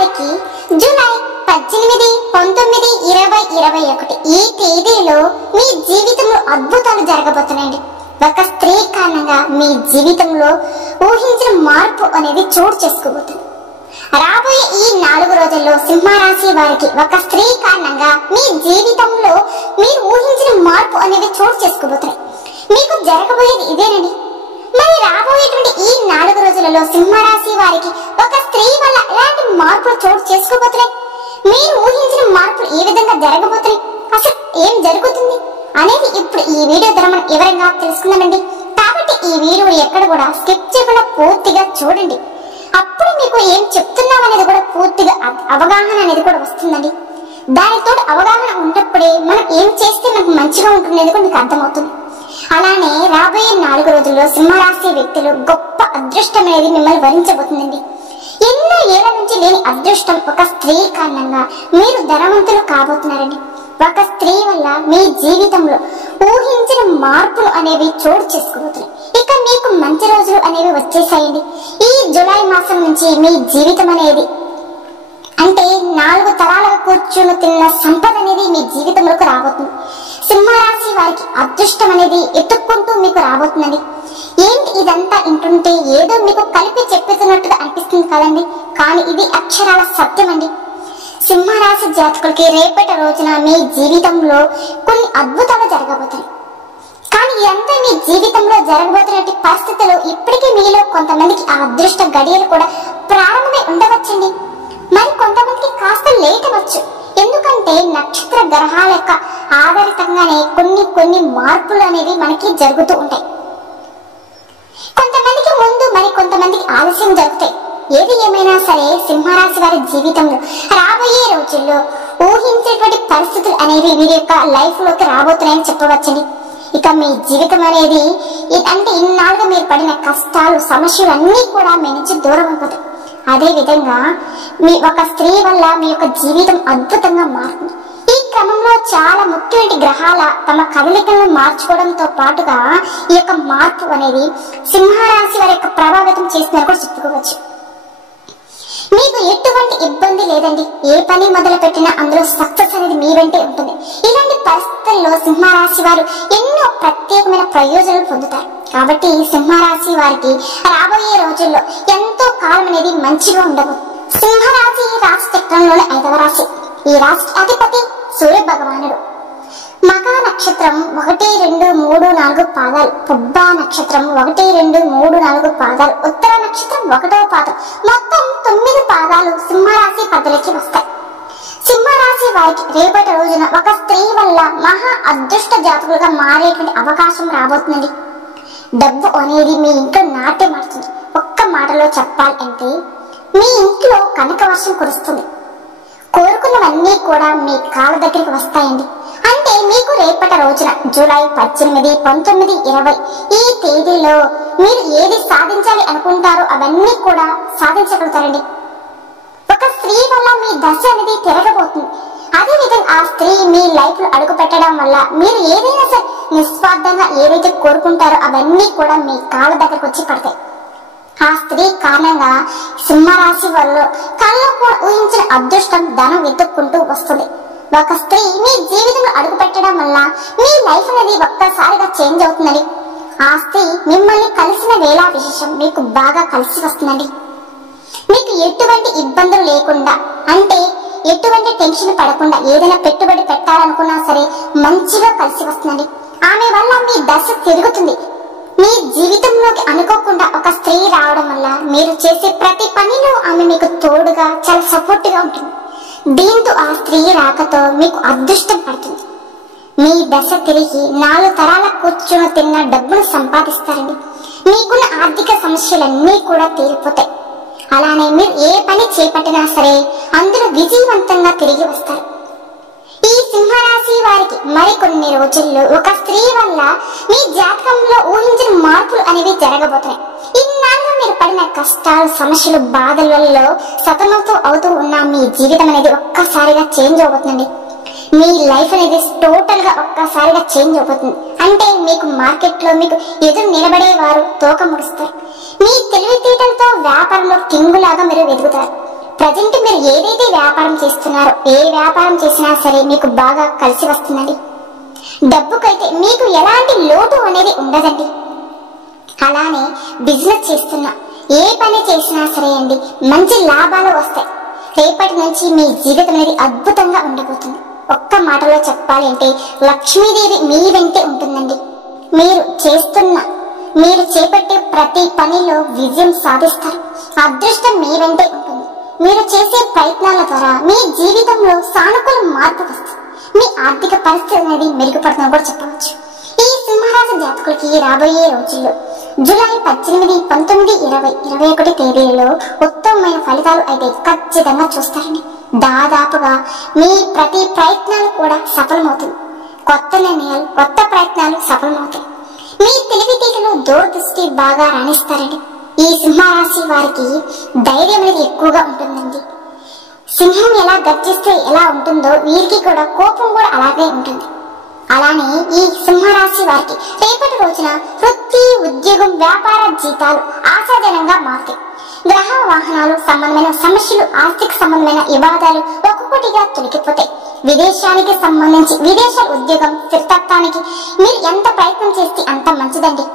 వారికి జూలై 18, 19, 20, 21 ఈ తేదీలో మీ జీవితంలో అద్భుతాలు జరగబోతున్నాయండి. ఒక స్త్రీ కారణంగా మీ జీవితంలో ఊహించిన మార్పు అనేది చోటు చేసుకోబోతుంది. రాబోయే ఈ 4 రోజుల్లో సింహరాశి వారికి ఒక స్త్రీ కారణంగా మీ జీవితంలో మీరు ఊహించిన మార్పు అనేది చోటు చేసుకోబోతున్నాయి. మీకు జరగబోయేది ఇదేనండి. మరి రాబోయేటువంటి ఈ 4 రోజులలో సింహరాశి వారికి ఒక స్త్రీ వల్ల ఎలాంటి మార్పులు చోటు చేసుకోబోతున్నాయి, మీరు ఊహించిన మార్పులు ఏ విధంగా జరగబోతున్నాయి, అసలు ఏం జరుగుతుంది అనేది ఇప్పుడు ఈ వీడియో ద్వారా మనం వివరంగా తెలుసుకుందామండి. కాబట్టి ఈ వీడియో ఎక్కడ కూడా స్కిప్ చేయకుండా పూర్తిగా చూడండి. అప్పుడు మీకు ఏం చెప్తున్నాం అనేది కూడా పూర్తిగా అవగాహన అనేది కూడా వస్తుందండి. దానితో అవగాహన ఉన్నప్పుడే మనం ఏం చేస్తే మనకు మంచిగా ఉంటుంది కూడా మీకు అర్థమవుతుంది. అలానే రాబోయే 4 రోజుల్లో సింహరాశి వ్యక్తులు గొప్ప అదృష్టం అనేది మిమ్మల్ని వరించబోతుందండి. ఎన్నో ఏళ్ల నుంచి లేని అదృష్టం ఒక స్త్రీ కారణంగా మీరు ధనవంతులు కాబోతున్నారండి. ఒక స్త్రీ వల్ల మీ జీవితంలో ఊహించిన మార్పులు అనేవి చోటు చేసుకోబోతున్నాయి. ఇక మీకు మంచి రోజులు అనేవి వచ్చేసాయండి. ఈ జూలై మాసం నుంచి మీ జీవితం అనేది అంటే 4 తరాలుగా కూర్చుని తిన్న సంపద అనేది మీ జీవితంలోకి రాబోతుంది. సింహరాశి వారికి అదృష్టం అనేది ఎత్తుక్కుంటూ మీకు రాబోతుందండి. ఏంటి ఇదంతా ఇంటుంటే ఏదో మీకు కలిపి చెప్పుతున్నట్టుగా అనిపిస్తుంది కదండి, కానీ ఇది అక్షరాల సత్యం అండి. సింహరాశి జాతకులకి రేపటి రోజున మీ జీవితంలో కొన్ని అద్భుతాలు జరగబోతాయి. కానీ ఇదంతా మీ జీవితంలో జరగబోతున్న పరిస్థితులు ఇప్పటికీ మీలో కొంతమందికి ఆ అదృష్ట గడియలు కూడా ప్రారంభమై ఉండవచ్చండి. మరి కొంతమందికి కాస్త లేట్ అవ్వచ్చు. ఎందుకంటే నక్షత్ర గ్రహాల యొక్క ఆధారితంగానే కొన్ని మార్పులు అనేవి మనకి జరుగుతూ ఉంటాయి. కొంతమందికి ముందు మరి కొంతమందికి ఆలస్యం జరుగుతాయి. ఏది ఏమైనా సరే సింహరాశి వారి జీవితంలో రాబోయే రోజుల్లో ఊహించేటువంటి పరిస్థితులు అనేవి వీరి యొక్క లైఫ్ లోకి రాబోతున్నాయని చెప్పవచ్చండి. ఇక మీ జీవితం అనేది అంటే ఇన్నాళ్ళుగా మీరు పడిన కష్టాలు సమస్యలు అన్నీ కూడా మీ నుంచి దూరం అయిపోతాయి. అదే విధంగా మీ ఒక స్త్రీ వల్ల మీ యొక్క జీవితం అద్భుతంగా మారుతుంది. ఈ క్రమంలో చాలా ముఖ్యమైన గ్రహాల తమ కదలికలను మార్చుకోవడంతో పాటుగా ఈ యొక్క మార్పు అనేది సింహరాశి వారి యొక్క ప్రభావితం చేస్తుందని కూడా చెప్పుకోవచ్చు. మీకు ఎటువంటి ఇబ్బంది లేదండి. ఏ పని మొదలు పెట్టినా అందులో సక్సెస్ అనేది మీ వెంటే ఉంటుంది. ఇలాంటి పరిస్థితుల్లో సింహరాశి వారు ఎన్నో ప్రత్యేకమైన ప్రయోజనాలు పొందుతారు. కాబట్టి సింహరాశి వారికి రాబోయే రోజుల్లో ఎంతో కాలం అనేది మంచిగా ఉండదు. సింహరాశి రాశి చక్రంలోని 5వ రాశి. ఈ రాశికి అధిపతి సూర్య భగవానుడు. మగ నక్షత్రం 1, 2, 3, 4 పాదాలు, పుబ్బ నక్షత్రం 1, 2, 3, 4 పాదాలు, ఉత్తర నక్షత్రం 1వ పాదం, మొత్తం 9 పాదాలు సింహరాశి పరిధిలోకి వస్తాయి. సింహరాశి వారికి రేపటి రోజున ఒక స్త్రీ వల్ల మహా అదృష్ట జాతకులుగా మారేటువంటి అవకాశం రాబోతుందండి. డబ్బు అనేది మీ ఇంట్లో నాట్యం ఆడుతుంది. ఒక్క మాటలో చెప్పాలి అంటే మీ ఇంట్లో కనక వర్షం కురుస్తుంది. కోరుకున్నవన్నీ కూడా మీ కాళ్ళ దగ్గరికి వస్తాయండి. అంటే మీకు రేపటి రోజున జూలై 18, 19, 20 ఈ తేదీలో మీరు ఏది సాధించాలి అనుకుంటారో అవన్నీ కూడా సాధించగలుగుతారండి. ఒక స్త్రీ వల్ల మీ దశ అనేది తిరగబోతుంది. అదేవిధంగా ఆ స్త్రీ మీ లైఫ్ లో అడుగు పెట్టడం వల్ల మీరు ఏదైనా సరే నిస్వార్థంగా ఏదైతే కోరుకుంటారో అవన్నీ కూడా మీ కాళ్ళ దగ్గరకు వచ్చి పడతాయి. ఆ స్త్రీ కారణంగా సింహరాశి వాళ్ళు కళ్ళలో కూడా ఊహించిన అదృష్టం ధనం వెతుక్కుంటూ వస్తుంది. ఒక స్త్రీ మీ జీవితంలో అడుగు పెట్టడం వల్ల మీ లైఫ్ అనేది ఒక్కసారిగా చేంజ్ అవుతుందండి. ఆ స్త్రీ మిమ్మల్ని కలిసిన వేళ విశేషం మీకు బాగా కలిసి వస్తుందండి. మీకు ఎటువంటి ఇబ్బందులు లేకుండా అంటే ఎటువంటి టెన్షన్ పడకుండా ఏదైనా పెట్టుబడి పెట్టాలనుకున్నా సరే మంచిగా కలిసి వస్తుందండి. ఆమె వల్ల మీ దశ తిరుగుతుంది. మీ జీవితంలోకి అనుకోకుండా ఒక స్త్రీ రావడం వల్ల మీరు చేసే ప్రతి పనిలో ఆమె మీకు తోడుగా చాలా సపోర్ట్గా ఉంటుంది. దీంతో ఆ స్త్రీ రాకతో మీకు అదృష్టం పడుతుంది. మీ దశ తిరిగి 4 తరాల కూర్చుని తిన్న డబ్బును సంపాదిస్తారండి. మీకున్న ఆర్థిక సమస్యలన్నీ కూడా తీరిపోతాయి. అలానే మీరు ఏ పని చేపట్టినా సరే అందులో విజయవంతంగా తిరిగి వస్తారు. ఈ సింహరాశి వారికి మరికొన్ని రోజుల్లో ఒక స్త్రీ వల్ల మీ జాతకంలో ఊహించిన మార్పులు అనేవి జరగబోతున్నాయి. ఇన్నాళ్ళు మీరు పడిన కష్టాలు సమస్యలు బాధలలో సతమతం అవుతూ ఉన్న మీ జీవితం అనేది ఒక్కసారిగా చేంజ్ అవబోతుందండి. మీ లైఫ్ అనేది టోటల్ గా ఒక్కసారిగా చేంజ్ అయిపోతుంది. అంటే మీకు మార్కెట్ లో మీకు ఎదురు నిలబడేవారు తోక ముడుస్తారు. మీ తెలివితేటలతో వ్యాపారంలో కింగ్ లాగా మీరు ఎదుగుతారు. ప్రజెంట్ మీరు ఏదైతే వ్యాపారం చేస్తున్నారో, ఏ వ్యాపారం చేసినా సరే మీకు బాగా కలిసి వస్తుందండి. డబ్బుకైతే మీకు ఎలాంటి లోటు అనేది ఉండదండి. అలానే బిజినెస్ చేస్తున్నా, ఏ పని చేసినా సరే అండి మంచి లాభాలు వస్తాయి. రేపటి నుంచి మీ జీవితం అనేది అద్భుతంగా ఉండబోతుంది. ఒక్క మాటలో చెప్పాలి అంటే లక్ష్మీదేవి మీ వెంటే ఉంటుందండి. మీరు చేపట్టే ప్రతి పనిలో విజయం సాధిస్తారు. అదృష్టం మీ వెంటే ఉంటుంది. మీరు చేసే ప్రయత్నాల ద్వారా మీ జీవితంలో సానుకూల మార్పు వస్తుంది. మీ ఆర్థిక పరిస్థితి అనేది మెరుగుపడుతుందని కూడా చెప్పవచ్చు. ఈ సింహరాశి జాతకులకి రాబోయే రోజుల్లో జూలై 18, 19, 20, 21 తేదీలలో ఉత్తమమైన ఫలితాలు అయితే ఖచ్చితంగా చూస్తారండి. దాదాపుగా మీ ప్రతి ప్రయత్నాలు కూడా సఫలమవుతుంది. కొత్త నిర్ణయాలు, కొత్త ప్రయత్నాలు సఫలమవుతాయి. మీ తెలివితేటలు, దూరదృష్టి బాగా రాణిస్తారండి. ఈ సింహరాశి వారికి ధైర్యం అనేది ఎక్కువగా ఉంటుందండి. సింహం ఎలా గర్జిస్తే ఎలా ఉంటుందో వీరికి కూడా కోపం కూడా అలాగే ఉంటుంది. అలానే ఈ సింహరాశి వారికి రేపటి రోజున వృత్తి, ఉద్యోగం, వ్యాపార జీతాలు ఆశాజనంగా మారుతాయి. గ్రహ వాహనాలు సంబంధమైన సమస్యలు, ఆర్థిక సంబంధమైన వివాదాలు ఒక్కొక్కటిగా తొలగిపోతాయి. విదేశానికి సంబంధించి విదేశాల ఉద్యోగం స్థిరత్వానికి మీరు ఎంత ప్రయత్నం చేస్తే అంత మంచిదండి.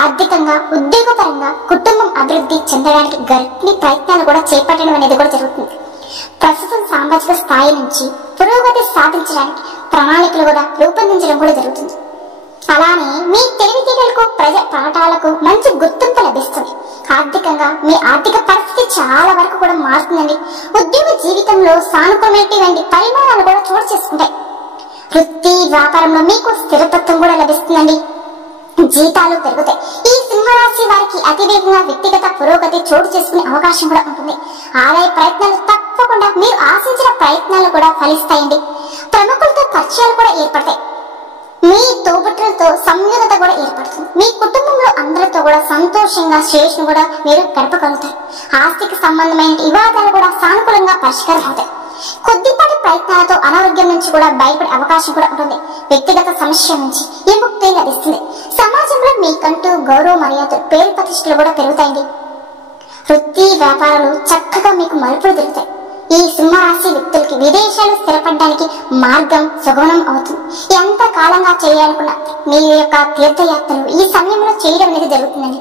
ఆర్థికంగా, ఉద్యోగపరంగా కుటుంబం అభివృద్ధి చెందడానికి గట్టి ప్రయత్నాలు కూడా చేపట్టడం అనేది కూడా జరుగుతుంది. ప్రస్తుతం సామాజిక స్థాయి నుంచి పురోగతి సాధించడానికి ప్రణాళికలు కూడా రూపొందించడం కూడా జరుగుతుంది. అలానే మీ తెలివితేటలకు, ప్రజా పాఠాలకు మంచి గుర్తింపు లభిస్తుంది. ఆర్థికంగా మీ ఆర్థిక పరిస్థితి చాలా వరకు కూడా మారుతుందండి. ఉద్యోగ జీవితంలో సానుకూలమైనటువంటి పరిమాణాలు కూడా చోటు చేసుకుంటాయి. వృత్తి, వ్యాపారంలో మీకు స్థిరతత్వం కూడా లభిస్తుందండి. జీతాలు పెరుగుతాయి. ఈ సింహరాశి వారికి అతివేగంగా వ్యక్తిగత పురోగతి చోటు చేసుకునే అవకాశం కూడా ఉంటుంది. ఆదాయ ప్రయత్నాలు తప్పకుండా మీరు ఆశించిన ప్రయత్నాలు కూడా ఫలిస్తాయండి. ప్రముఖులతో పరిచయాలు కూడా ఏర్పడతాయి. మీ తోబుట్టులతో సంయోగత కూడా ఏర్పడుతుంది. మీ కుటుంబంలో అందరితో కూడా సంతోషంగా శ్రేష్ఠను కూడా మీరు గడపగలుగుతారు. ఆస్తికి సంబంధమైన వివాదాలు కూడా సానుకూలంగా పరిష్కారం అవుతాయి. కొద్దిపాటి ప్రయత్నాలతో అనారోగ్యం నుంచి కూడా బయటపడే అవకాశం కూడా ఉంటుంది. వ్యక్తిగత సమస్య నుంచి విముక్తి లభిస్తుంది. సమాజంలో మీకంటూ గౌరవ మర్యాదలు, పేరు ప్రతిష్టలు కూడా పెరుగుతాయండి. వృత్తి, వ్యాపారాలు చక్కగా మీకు మలుపులు దొరుకుతాయి. ఈ సింహరాశి వ్యక్తులకి విదేశాలు స్థిరపడడానికి మార్గం సుగమనం అవుతుంది. ఎంత కాలంగా చేయాలనుకున్న మీ యొక్క తీర్థయాత్రలు ఈ సమయంలో చేయడం అనేది జరుగుతుందండి.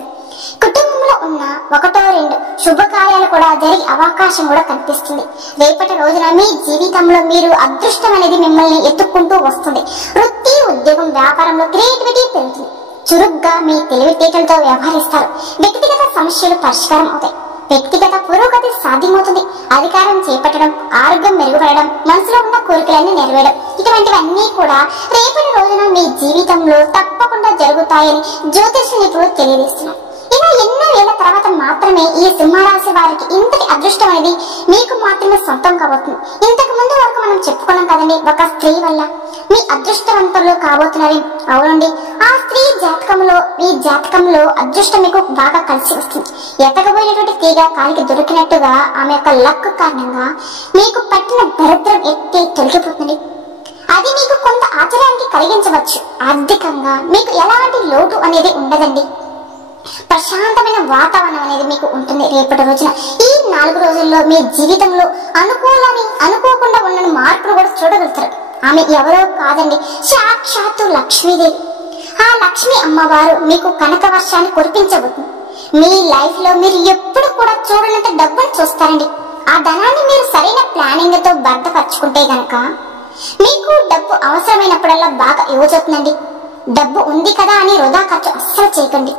కుటుంబంలో ఉన్న 1-2 శుభకార్యాలు కూడా జరిగే అవకాశం కూడా కనిపిస్తుంది. రేపటి రోజున మీ జీవితంలో మీరు అదృష్టం అనేది మిమ్మల్ని ఎత్తుక్కుంటూ వస్తుంది. వృత్తి, ఉద్యోగం, వ్యాపారంలో క్రియేటివిటీ పెరుగుతుంది. చురుగ్గా మీ తెలివితేటలతో వ్యవహరిస్తారు. వ్యక్తిగత సమస్యలు పరిష్కారం అవుతాయి. వ్యక్తిగత పురోగతి సాధ్యమవుతుంది. అధికారం చేపట్టడం, ఆరోగ్యం మెరుగుపడడం, మనసులో ఉన్న కోరికలన్నీ నెరవేరడం, ఇటువంటివన్నీ కూడా రేపటి రోజున మీ జీవితంలో తప్పకుండా జరుగుతాయని జ్యోతిష నిపుణులు తెలియజేస్తున్నారు. ఇలా ఎన్నో ఏళ్ల తర్వాత మాత్రమే ఈ సింహరాశి వారికి ఇంతటి అదృష్టం అనేది మీకు మాత్రమే సొంతం కాబోతుంది. ఇంతకు ముందు వరకు మనం చెప్పుకున్నాం కదండి, ఒక స్త్రీ వల్ల మీ అదృష్టవంతులు కాబోతున్నారు. అవునండి, ఆ స్త్రీ మీ జాతకంలో అదృష్టం మీకు బాగా కలిసి వస్తుంది. ఎతకబోయేటువంటి తీగ కాలికి దొరికినట్టుగా ఆమె యొక్క లక్ కారణంగా మీకు పట్టిన దరిద్రం ఎత్తి తొలగిపోతుంది. అది మీకు కొంత ఆశ్చర్యానికి కలిగించవచ్చు. ఆర్థికంగా మీకు ఎలాంటి లోటు అనేది ఉండదండి. ప్రశాంతమైన వాతావరణం అనేది మీకు ఉంటుంది. రేపటి రోజున ఈ 4 రోజుల్లో మీ జీవితంలో అనుకోకుండా ఉన్న మార్పులు కూడా చూడగలుగుతారు. ఆమె ఎవరో కాదండి, సాక్షాత్తు లక్ష్మీదేవి. ఆ లక్ష్మీ అమ్మవారు మీకు కనక వర్షాన్ని కురిపించబోతుంది. మీ లైఫ్ లో మీరు ఎప్పుడు కూడా చూడనంత డబ్బును చూస్తారండి. ఆ ధనాన్ని మీరు సరైన ప్లానింగ్ తో భద్రపరచుకుంటే గనక మీకు డబ్బు అవసరమైనప్పుడల్లా బాగా యూజ్ అవుతుందండి. డబ్బు ఉంది కదా అని వృధా ఖర్చు అస్సలు చేయకండి.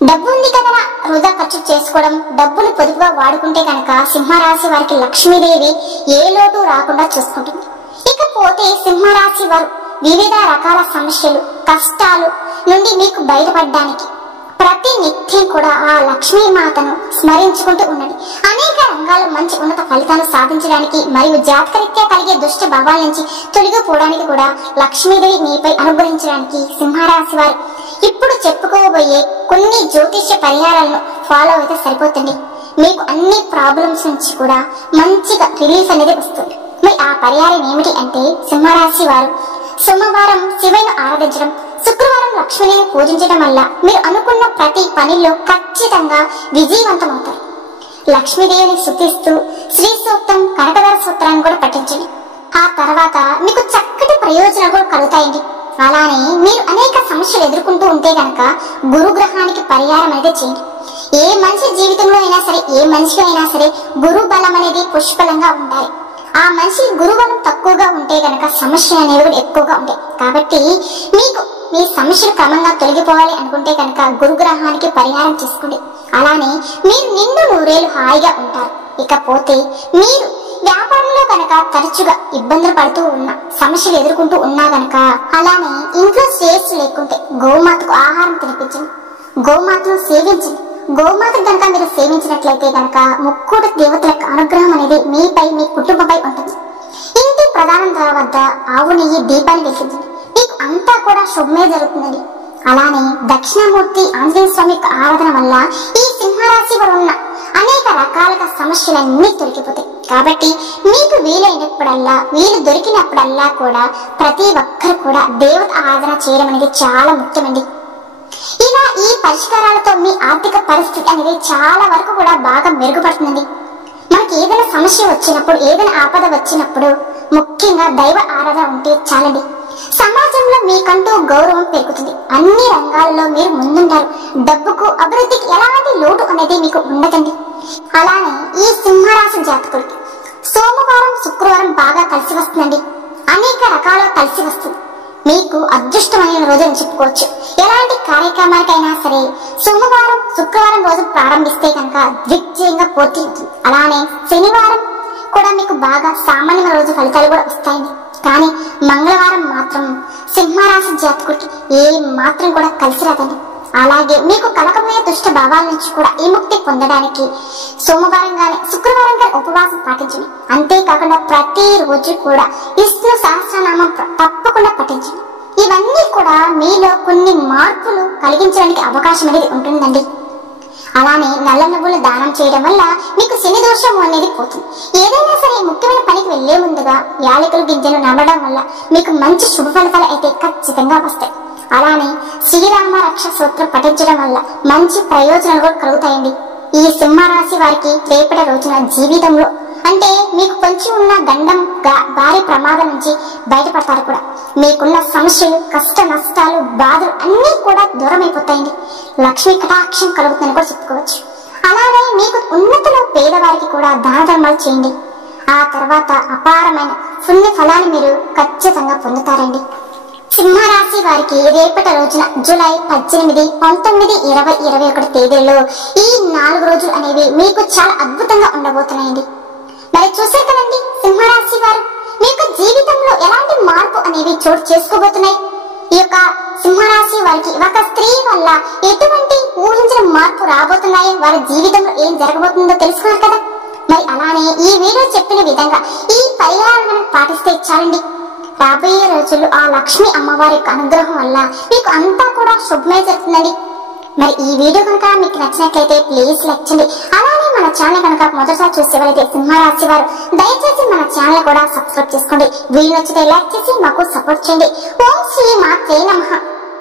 డబ్బు ఉంది కదా వృధా ఖర్చు చేసుకోవడం, డబ్బును పొదుపుగా వాడుకుంటే కనుక సింహరాశి వారికి లక్ష్మీదేవి ఏ లోటు రాకుండా చూసుకుంటుంది. ఇకపోతే సింహరాశి వారు వివిధ రకాల సమస్యలు, కష్టాలు నుండి మీకు బయటపడడానికి ప్రతి నిత్యం కూడా ఆ లక్ష్మీ మాతను స్మరించుకుంటూ ఉండండి. అనేక రంగాల్లో మంచి ఉన్నత ఫలితాలు సాధించడానికి మరియు జాతకరీత్యా కలిగే దుష్ట భావాల నుంచి తొలగిపోవడానికి కూడా లక్ష్మీదేవి మీపై అనుగ్రహించడానికి సింహరాశి వారు ఇప్పుడు చెప్పుకోబోయే కొన్ని జ్యోతిష్య పరిహారాలను ఫాలో అయితే సరిపోతుంది. మీకు అన్ని ప్రాబ్లమ్స్ నుంచి కూడా మంచిగా రిలీఫ్ అనేది వస్తుంది. మరి ఆ పరిహారం ఏమిటి అంటే, సింహరాశి వారు సోమవారం శివుని ఆరాధించడం, శుక్రవారం లక్ష్మీని పూజించడం వల్ల మీరు అనుకున్న ప్రతి పనిలో ఖచ్చితంగా విజయవంతం అవుతారు. లక్ష్మీదేవిని స్తుతిస్తూ శ్రీ సూక్తం కనకదార సూత్రాన్ని కూడా పఠించండి. ఆ తర్వాత మీకు చక్కటి ప్రయోజనాలు కూడా కలుగుతాయండి. అలానే మీరు అనేక సమస్యలు ఎదుర్కొంటూ ఉంటే గనక గురుగ్రహానికి పరిహారం అనేది చేయండి. ఏ మనిషి జీవితంలో అయినా సరే, ఏ మనిషికి అయినా సరే గురు బలం అనేది పుష్కలంగా ఉండాలి. ఆ మనిషి గురుబలం తక్కువగా ఉంటే గనక సమస్యలు అనేవి కూడా ఎక్కువగా ఉంటాయి. కాబట్టి మీకు మీ సమస్యలు క్రమంగా తొలగిపోవాలి అనుకుంటే కనుక గురుగ్రహానికి పరిహారం చేసుకోండి. అలానే మీరు నిండు నూరేళ్లు హాయిగా ఉంటారు. ఇకపోతే మీరు వ్యాపారంలో కనుక తరచుగా ఇబ్బందులు పడుతూ ఉన్నా, సమస్యలు ఎదుర్కొంటూ ఉన్నా గనక, అలానే ఇంట్లో శ్రేయస్సు లేకుంటే గోమాతకు ఆహారం తినిపించండి, గోమాతను సేవించండి. గోమాత కనుక మీరు సేవించినట్లయితే గనక ముక్కోటి దేవతల అనుగ్రహం అనేది మీపై, మీ కుటుంబంపై ఉంటుంది. ఇంటి ప్రధాన ద్వారం వద్ద ఆవు నెయ్యి దీపాన్ని వెలిగించండి. మీకు అంతా కూడా శుభమే జరుగుతుందండి. అలానే దక్షిణామూర్తి ఆంజనేయ స్వామి ఆరాధన వల్ల ఈ సింహరాశి వారు ఉన్న అనేక రకాలుగా సమస్యలన్నీ తొలగిపోతాయి. కాబట్టి మీకు వీలైనప్పుడల్లా, వీలు దొరికినప్పుడల్లా కూడా ప్రతి ఒక్కరు కూడా దేవత ఆరాధన చేయడం అనేది చాలా ముఖ్యమండి. ఇలా ఈ పరిష్కారాలతో మీ ఆర్థిక పరిస్థితి అనేది చాలా వరకు కూడా బాగా మెరుగుపడుతుందండి. మనకి ఏదైనా సమస్య వచ్చినప్పుడు, ఏదైనా ఆపద వచ్చినప్పుడు ముఖ్యంగా దైవ ఆరాధన ఉంటే చాలండి. సమాజంలో మీకంటూ గౌరవం పెరుగుతుంది. అన్ని రంగాల్లో మీరు ముందుంటారు. డబ్బుకు, అభివృద్ధికి ఎలాంటి లోటు అనేది మీకు ఉండదండి. అలానే ఈ సింహరాశి జాతకులకి సోమవారం, శుక్రవారం బాగా కలిసి వస్తుందండి. అనేక రకాల కలిసి వస్తుంది. మీకు అదృష్టమైన రోజు అని చెప్పుకోవచ్చు. ఎలాంటి కార్యక్రమానికైనా సరే సోమవారం, శుక్రవారం రోజు ప్రారంభిస్తే కనుక దిగ్విజయంగా పూర్తి. అలానే శనివారం కూడా మీకు బాగా సామాన్యమైన రోజు ఫలితాలు కూడా వస్తాయండి. కానీ మంగళవారం మాత్రం సింహరాశి జాతకుడికి ఏ మాత్రం కూడా కలిసి రాదండి. అలాగే మీకు కలగబోయే దుష్ట భావాల నుంచి కూడా విముక్తి పొందడానికి సోమవారం గాని, శుక్రవారం గాని ఉపవాసం పాటించండి. అంతేకాకుండా ప్రతిరోజు కూడా విష్ణు సహస్రనామం తప్పకుండా పఠించండి. ఇవన్నీ కూడా మీలో కొన్ని మార్పులు కలిగించడానికి అవకాశం అనేది ఉంటుందండి. అలానే నల్ల నువ్వులు దానం చేయడం వల్ల మీకు శని దోషం అనేది పోతుంది. ఏదైనా సరే ముఖ్యమైన పనికి వెళ్లే ముందుగా యాలకుల గింజలు నమ్మడం వల్ల మీకు మంచి శుభ ఫలితాలు అయితే ఖచ్చితంగా వస్తాయి. అలానే శ్రీరామ రక్ష సూత్రం పఠించడం వల్ల మంచి ప్రయోజనాలు కూడా కలుగుతాయండి. ఈ సింహరాశి వారికి రేపటి రోజున జీవితంలో అంటే మీకు పొంచి ఉన్న గండం, భారీ ప్రమాదం నుంచి బయటపడతారు కూడా. మీకున్న సమస్యలు, కష్ట నష్టాలు, బాధలు అన్నీ కూడా దూరం అయిపోతాయండి. లక్ష్మీ కటాక్షం కలుగుతుందని కూడా చెప్పుకోవచ్చు. అలానే మీకు ఉన్నతలో పేదవారికి కూడా దాన ధర్మాలు చేయండి. ఆ తర్వాత అపారమైన పుణ్య ఫలాన్ని మీరు ఖచ్చితంగా పొందుతారండి. సింహరాశి వారికి రేపటి రోజున జూలై 18, 19, 20, 21 తేదీల్లో ఈ 4 రోజులు అనేవి మీకు చాలా అద్భుతంగా ఉండబోతున్నాయండి. మరి చూసే కదండి సింహరాశి వారు మీకు జీవితంలో ఎలాంటి మార్పు అనేవి చోటు చేసుకోబోతున్నాయి. ఈ యొక్క సింహరాశి వారికి ఒక స్త్రీ వల్ల ఎటువంటి ఊహించిన మార్పు రాబోతున్నాయో, వారి జీవితంలో ఏం జరగబోతుందో తెలుసుకున్నారు కదా. మరి అలానే ఈ వీడియో చెప్పిన విధంగా ఈ పరిహారాలను పాటిస్తే చాలండి. రాబోయే రోజుల్లో ఆ లక్ష్మీ అమ్మవారి యొక్క అనుగ్రహం వల్ల మీకు అంతా కూడా శుభమే జరుగుతుందండి. మరి ఈ వీడియో కనుక మీకు నచ్చినట్లయితే ప్లీజ్ లైక్ చేయండి. అలానే మన ఛానల్ కనుక మొదటిసారి చూసేవారైతే సింహరాశి వారు దయచేసి మన ఛానల్ కూడా సబ్స్క్రైబ్ చేసుకోండి. వీడియో నచ్చితే లైక్ చేసి మాకు సపోర్ట్ చేయండి. ఓం శ్రీ మాత్రే నమః.